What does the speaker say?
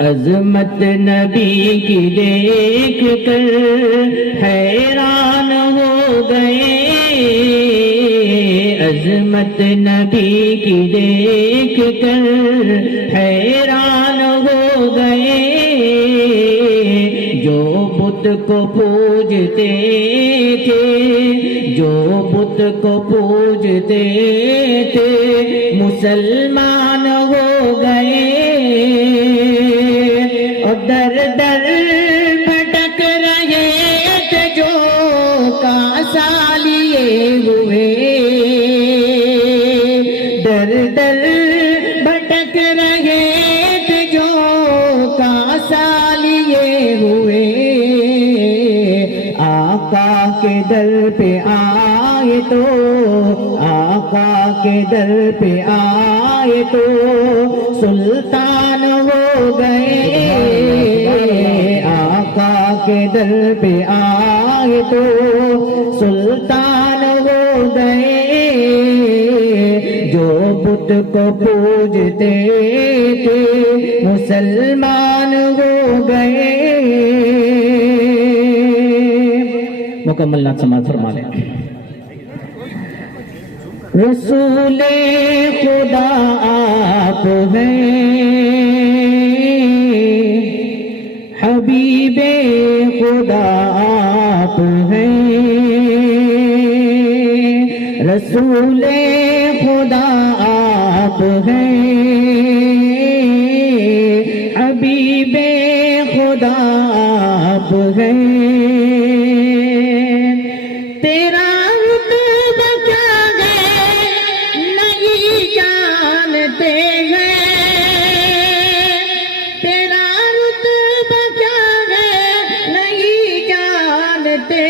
अज़मत नबी की देख कर हैरान हो गए, अज़मत नबी की देख कर हैरान हो गए। जो बुत को पूजते थे, जो बुत को पूजते थे, मुसलमान हो गए। और दर दर भटक रहे थे जो कासा लिए हुए, दर दर भटक रहे थे जो कासा लिए हुए। आका के दर पे आए तो, आका के दर पे आए तो सुल्तान हो गए। आका के दर पे आए तो सुल्तान हो गए। जो बुत को पूजते थे मुसलमान हो गए। मुकम्मल नात समाज फरमा लें। रसूले खुदा आप हैं, हबीबे खुदा आप हैं। रसूले खुदा आप हैं, हबीबे खुदा आप हैं। तेरा रुतबा क्या है नहीं जानते हैं, तेरा रुतबा क्या है नहीं जानते